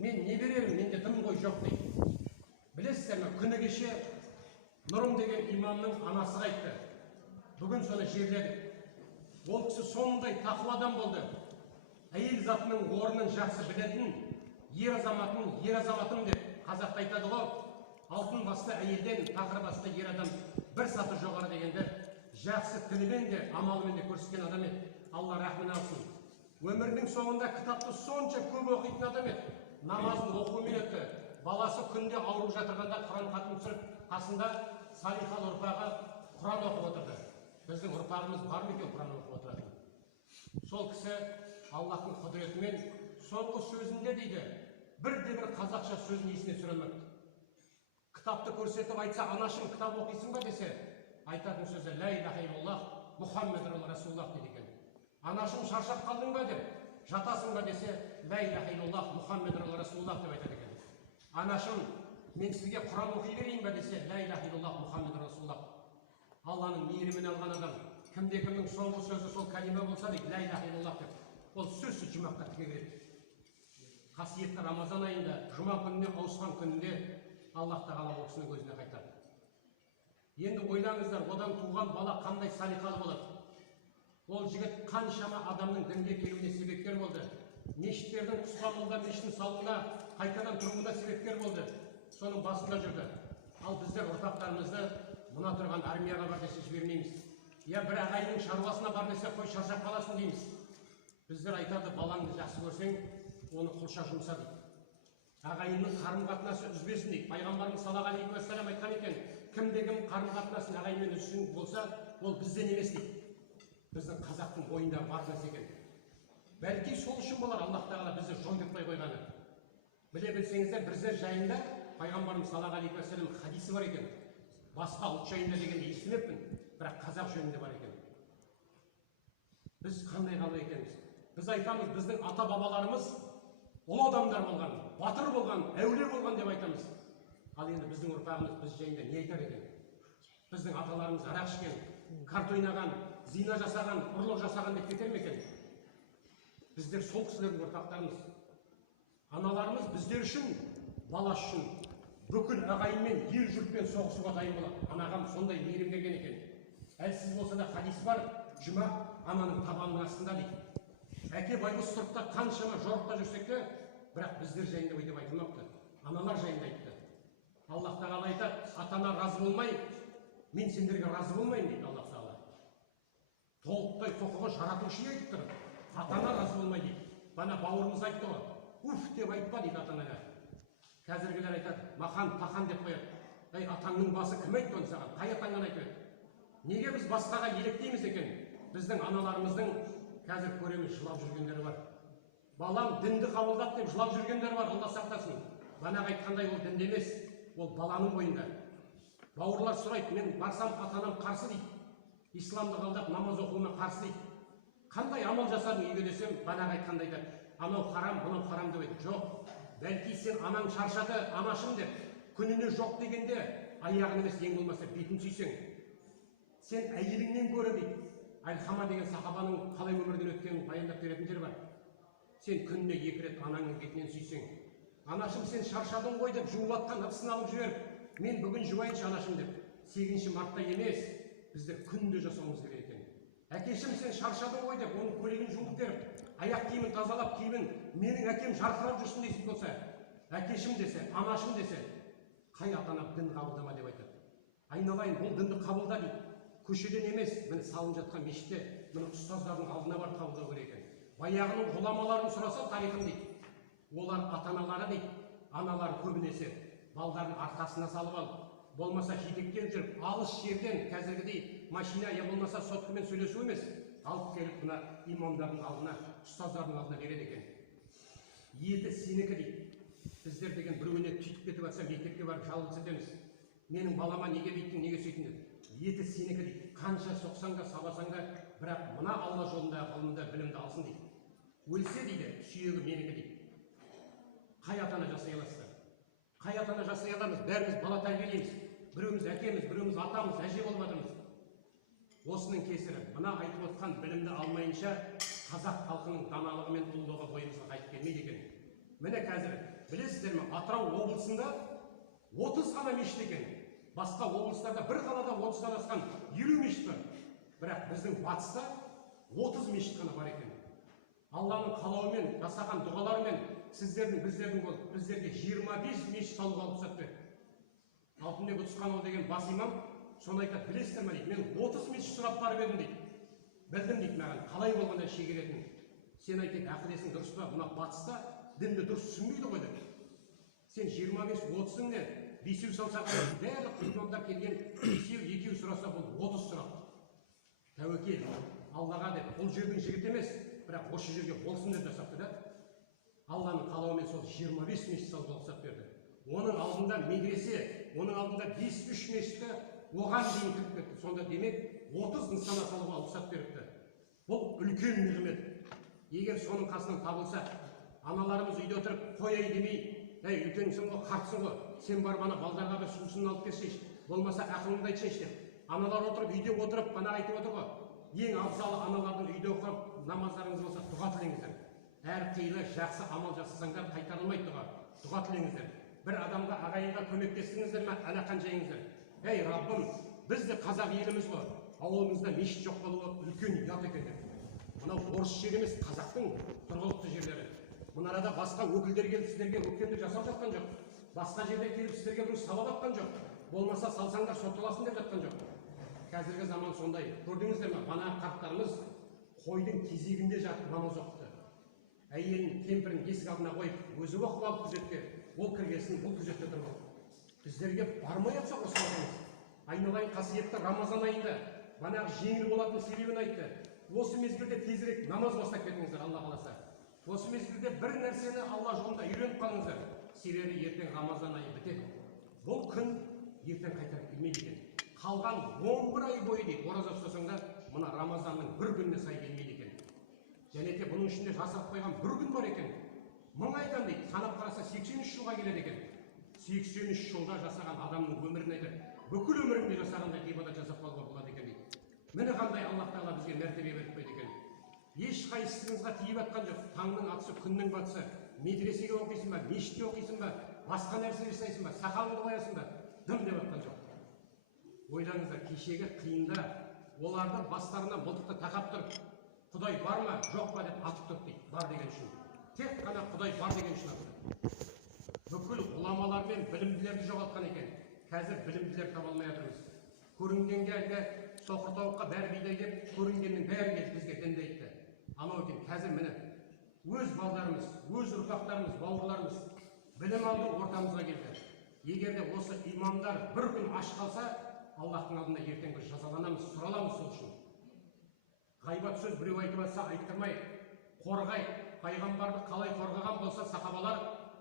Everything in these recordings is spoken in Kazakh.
мен не беремін, менде дым ғой жоқ дейді. Білесіздер ме, күні кеше Нұрым деген имамның анасы қайтты. Бүгін соны жерледік. Ол кісі сондай тақуа адам болды. Әйел затының орнын жақсы білетін, ер азаматым деп қазақта айтады ғой, алтын басты әйелден тақыр басты ер адам бір саты жоғары дегенде, жақсы тілімен де амалымен де көрсеткен адам еді. Алла рахмын алсын. Өмірінің соңында кітапты сонша көп оқитын адам еді. Намазын оқумен өтті. Баласы күнде ауырып жатырғанда Құран хатым түсіріп, қасында салихалы ұрпағы Құран оқып отырды. Біздің ұрпағымыз бар ма екен Құран оқып отыратын? Сол кісі Аллахтың құдіретімен соңғы сөзінде дейді, бірде-бір қазақша сөзін есіне түсірмепті. Кітапты көрсетіп айтса, анашым кітап оқисың ба десе, айтатын сөзі ла илаха иллаллах Мұхаммед расулуллах дейді екен. Анашым шаршап қалдың ба деп, жатасың ба десе, ла илаха иллаллах Мұхаммед расулуллах деп айтады екен. Анашым, мен сізге Құран оқи берейін ба десе, ла илаха иллаллах Мұхаммед расулуллах. Алланың мейірімін алған адам, кімде-кімнің соңғы сөзі сол кәлима болса дейді, ла илаха иллаллах деп, ол сөзсіз жұмаққа тіке береді. Қасиетті Рамазан айында, жұма күніне ауысқан күнінде Аллах тағала ол кісінің көзіне қайтады. Енді ойлаңыздар, одан туған бала қандай салиқалы болады. Ол жігіт қаншама адамның дінге келуіне себепкер болды. Мешіттердің құсқа молда мешітін салуына, қайтадан тұруына себепкер болды. Соның басында жүрді. Ал біздер ұрпақтарымызды мына тұрған армияға бар десе жібермейміз. Я бір ағайынның шаруасына бар десе, қой шаршап қаласың дейміз. Біздер айтады, балаңды жақсы көрсең, оны құлша жұмса дейді. Ағайынның қарым-қатынасы үзбесін дейді. Пайғамбарымыз саллаллаху алейхи ва саллям айтқан екен, кімде-кім қарым-қатынасын ағайынмен үзсін болса, ол бізден емес дейді. Біздің қазақтың бойында бар нәрсе екен. Бәлки сол үшін болар Аллах тағала бізді жойдыртпай қойғаны. Біле білсеңіздер, біздер жайында Пайғамбарымыз саллаллаху алейхи ва саллям хадисі бар екен. Басқа ұлт жайында дегенде естімеппін, бірақ қазақ жөнінде бар екен. Біз қандай қалай екенбіз? Біз айтамыз, біздің ата-бабаларымыз ұлы адамдар болған, батыр болған, әулие болған деп айтамыз. Ал енді біздің ұрпағымыз біз жайында не айтар екен? Біздің аталарымыз арақ ішкен, карта ойнаған, зина жасаған, ұрлық жасаған деп кетер ме екен? Біздер сол кісілердің ұрпақтарымыз. Аналарымыз біздер үшін, бала үшін бүкіл ағайынмен, ел жұртпен соғысуға дайын болады. Анағам сондай мейірім берген екен. Әлсіз болса да хадис бар, жұмақ ананың табанының астында дейді. Әке байғұс сыртта қаншама жорықта жүрсек те, бірақ біздер жайында өйтіп айтылмапты. Аналар жайында айтты. Аллах тағала айтады, ата-ана разы болмай, мен сендерге разы болмайын дейді Аллах тағала. Толықтай құқығы жаратушы айтып тұр. Ата-ана разы болмай дейді. Бана бауырымыз айтты ғой, уф деп айтпа дейді ата-анаға. Қазіргілер айтады, мақан, пақан деп қояды. Ей, атаңның басы кім айтты оны саған? Қай атаңнан айтып? Неге біз басқаға еліктейміз екен? Біздің аналарымыздың қазір көреміз жылап жүргендері бар. Балам дінді қабылдап деп жылап жүргендері бар, Алла сақтасын. Банағы айтқандай ол дінде емес, ол баланың бойында. Бауырлар сұрайды, мен барсам ата-анам қарсы дейді. Исламды қабылдап намаз оқуына қарсы дейді. Қандай амал жасадың үйге десем, банағы айтқандай да, анау харам, мынау харам деп айтты. Жоқ, бәлки сен анаң шаршады, анашым деп, күніне жоқ дегенде, аяғын емес ең болмаса бетін сүйсең. Сен әйеліңнен көрі дейді. Алхама деген сахабаның қалай өмірден өткенін баяндап беретін жері бар. Сен күніне 2 рет анаңның бетінен сүйсең. Анашым, сен шаршадың ғой деп жуып атқан ыдысын алып жіберіп, мен бүгін жуайыншы анашым деп. 8 мартта емес, біздер күнде жасауымыз керек екен. Әкешім, сен шаршадың ғой деп, оның көйлегін жуып беріп, аяқ киімін тазалап, киімін менің әкем жарқырап жүрсін дейсің болса, әкешім десе, анашым десе, қай ата-ана дін қабылдама деп айтады. Айналайын, бұл дінді қабылда дейді. Көшеден емес, міне салынып жатқан мешітте, міне ұстаздардың алдына барып қабылдау керек екен. Баяғының ғұламаларын сұраса тарихын дейді. Олар ата-аналары дейді, аналар көбінесе балдарын арқасына салып алып, болмаса жетектен жүріп, алыс жерден қазіргідей машина я болмаса соткамен сөйлесу емес, алып келіп мына имамдардың алдына, ұстаздардың алдына береді екен. Еті сенікі дейді. Біздер деген біреуіне түйіп кетіп жатса, мектепке барып жалғыз етеміз. Менің балама неге бүйттің, неге сөйттің деді. Еті сенікі дейді. Қанша соқсаң да, сабасаң да, бірақ мына Алла жолында, ғылымда, білімді алсын дейді. Өлсе дейді, сүйегі менікі дейді. Қай ата-ана жасай аласыздар? Қай ата-ана жасай аламыз? Бәріміз бала тәрбиелейміз. Біреуміз әкеміз, біреуміз атамыз, әже болып жатырмыз. Осының кесірі, мына айтып отқан білімді алмайынша, қазақ халқының даналығы мен ұлылығы бойымызға қайтып келмейді екен. Міне қазір Білесіздер ме, Атырау облысында 30 ғана мешіт екен. Басқа облыстарда бір қалада 30-дан асқан 50 мешіт бар. Бірақ біздің батыста 30 мешіт қана бар екен. Алланың қалауымен, жасаған дұғаларымен біздерге 25 мешіт салуға рұқсат берді. Алтынбек Ұтысқанұлы деген бас имам соны айтады, білесіздер ме дейді, мен 30 мешіт сұрап барып едім дейді. Білдім дейді маған, қалай болғанда шегеретін. Сен айтады, ақылесің дұрыс па, мына батыста дінді дұрыс түсінбейді ғой деп. Сен 25-30-ың не? 5-еу салсақ, бәрі құрбандар келген 5-2 сұраса бұл 30 сұрақ. Тәуекел, Аллаға деп, бұл жердің жігіт емес, бірақ осы жерге болсын деп жасапты да. Алланың қалауымен сол 25 мешіт салуға рұқсат берді. Оның алдында медресе, оның алдында 5-3 мешітті оған дейін кіріп кетті. Сонда демек 30 нысана салуға рұқсат беріпті. Бұл үлкен nimet. Егер соның қасынан табылса, аналарымыз үйде отырып, қой демей, үлкенсің ғой, қартсың ғой, сен бар бана балдарға бір сусын алып берсейші, болмаса ақылыңды айтсайшы деп. Аналар отырып, үйде отырып, бана айтып отыр ғой. Ең абзалы аналардың үйде оқып, намаздарыңыз болса, дұға тілеңіздер. Әр қилы жақсы амал жасасаңдар қайтарылмайды дұға. Дұға тілеңіздер. Бір адамға, ағайынға көмектестіңіздер ме, алақан жайыңыздар. Ей Раббым, біз де қазақ еліміз ғой. Ауылымызда мешіт жоқ болуы үлкен ұят екен деп. Мынау орыс жері емес, қазақтың тұрғылықты жерлері. Мұнарада басқа өкілдер келіп сіздерге өктемдік жасап жатқан жоқ. Басқа жерде келіп сіздерге бір сабақ атқан жоқ. Болмаса салсаңдар сотталасың деп жатқан жоқ. Қазіргі заман сондай. Көрдіңіздер ме? Бана қарттарымыз қойдың кезегінде жатып намаз оқыды. Әйелін, кемпірін есік алдына қойып, өзі оқып алып күзетке, ол кіргесін, бұл күзетте тұрды. Біздерге бармай жатса осыларыңыз. Айналайын қасиетті Рамазан айында банағы жеңіл болатын себебін айтты. Осы мезгілде тезірек намаз бастап кетіңіздер, Алла қаласа. Осы мезгілде бір нәрсені Алла жолында үйреніп қалыңыздар. Себебі ертең Рамазан айы бітеді. Бұл күн ертең қайтарып келмейді екен. Қалған 11 ай бойы дейді, ораза ұстасаңдар, мына Рамазанның бір күніне сай келмейді екен. Және де бұның ішінде жасап қойған бір күн бар екен. 1000 айдан дейді, санап қараса 83 жылға келеді екен. 83 жылда жасаған адамның өмірін айтады. Бүкіл өмірінде жасағандай ғибадат жасап қалуға болады екен дейді. Міне қандай Аллах Тағала бізге мәртебе беріп қойды екен. Ешқайсыңызға тиіп жатқан жоқ. Таңның атысы, күннің батысы, медресеге оқисың ба, мешітте оқисың ба, басқа нәрсе жасайсың ба, сақалыңды боясың ба, дым деп жатқан жоқ. Ойлаңыздар, кешегі қиында оларды бастарына мылтықты тақап тұрып, Құдай бар ма, жоқ па деп атып тұрып дейді, бар деген үшін. Тек қана Құдай бар деген үшін атып. Бүкіл ғұламалар мен білімділерді жоғалтқан екен. Қазір білімділер таба алмай жатырмыз. Көрінгенге әлгі соқыр тауыққа бәрі бидай деп, көрінгеннің бәрі келіп бізге дінді айтты. Анау екен, қазір міне өз балдарымыз, өз ұрпақтарымыз, бауырларымыз білім алды, ортамызға келді. Егер де осы имамдар бір күн аш қалса, Аллахтың алдында ертең біз жазаланамыз, сұраламыз сол үшін. Ғайбат сөз біреу айтып жатса айттырмайық, қорғайық. Пайғамбарды қалай қорғаған болса сахабалар,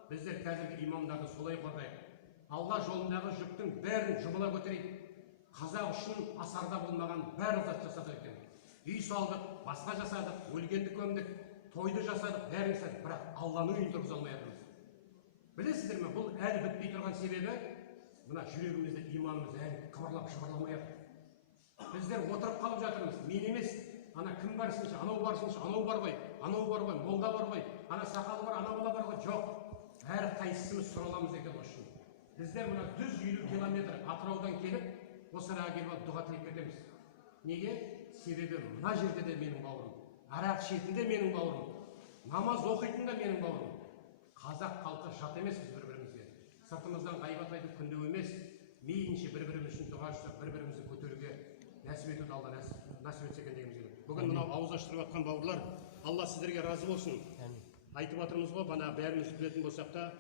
біздер қазіргі имамдарды солай қорғайық. Алла жолындағы жүктің бәрін жұмыла көтерейік. Қазақ үшін асарда болмаған бәрі зат жасадық екен. Үй салдық, басқа жасадық, өлгенді көмдік, тойды жасадық, бәрін жасадық, бірақ Алланың үйін тұрғыза алмай жатырмыз. Білесіздер ме, бұл әлі бітпей тұрған себебі, мына жүрегімізде иманымыз әлі қыбырлап шыбырламай жатыр. Біздер отырып қалып жатырмыз. Мен емес, ана кім барсыншы, анау барсыншы, анау бар ғой, молда бар ғой, ана сақалы бар, ана бала бар ғой, жоқ. Әр қайсымыз сұраламыз екен осы үшін. Біздер мына 150 километр Атыраудан келіп, осы араға келіп дұға тілеп кетеміз. Неге? Себебі мына жерде де менің бауырым, арақ шетінде менің бауырым, намаз оқитын да менің бауырым. Қазақ халқы жат емес біз бір-бірімізге. Сыртымыздан ғайбат айтып күндеу емес, мейлінше бір-біріміз үшін дұға жасап, бір-бірімізді көтеруге нәсіп етуді Алла нәсіп етсе екен дегіміз келеді. Бүгін мынау ауыз аштырып жатқан бауырлар, Алла сіздерге разы болсын. Айтып жатырмыз ғой, бана бәріміз білетін болсақ та,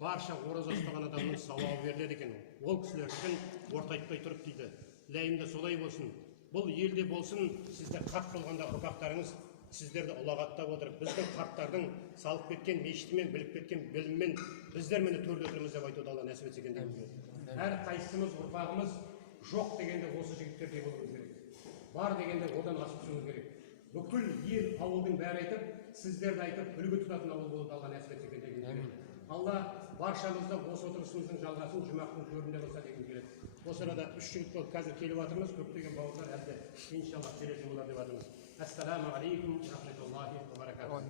барша ораза ұстаған адамның сауабы беріледі екен. Ол кісілер үшін орта айтпай тұрып дейді. Ләйімде солай болсын. Бұл елде болсын, сіздер қарт болғанда ұрпақтарыңыз сіздерді ұлағаттап отырып, біздің қарттардың салып кеткен мешітімен, біліп кеткен біліммен біздер мені төрде отырмыз деп айтуды Алла нәсіп етсе екен дегіміз келеді. Әр қайсымыз ұрпағымыз жоқ дегенде осы жігіттердей болуымыз керек. Бар дегенде одан асып түсуіміз керек. Бүкіл ел, ауылдың бәрі айтып, сіздерді айтып, үлгі тұтатын ауыл болуды Алла нәсіп етсе екен дегіміз келеді. Алла баршамызды осы отырысымыздың жалғасын жұмақтың төрінде болса дегіміз келеді. Осы арада 3 жігіт болып қазір келіп жатырмыз, көптеген бауырлар әлде иншаллах келетін болар деп жатырмыз. Ассаламу алейкум рахметуллахи ва баракатух.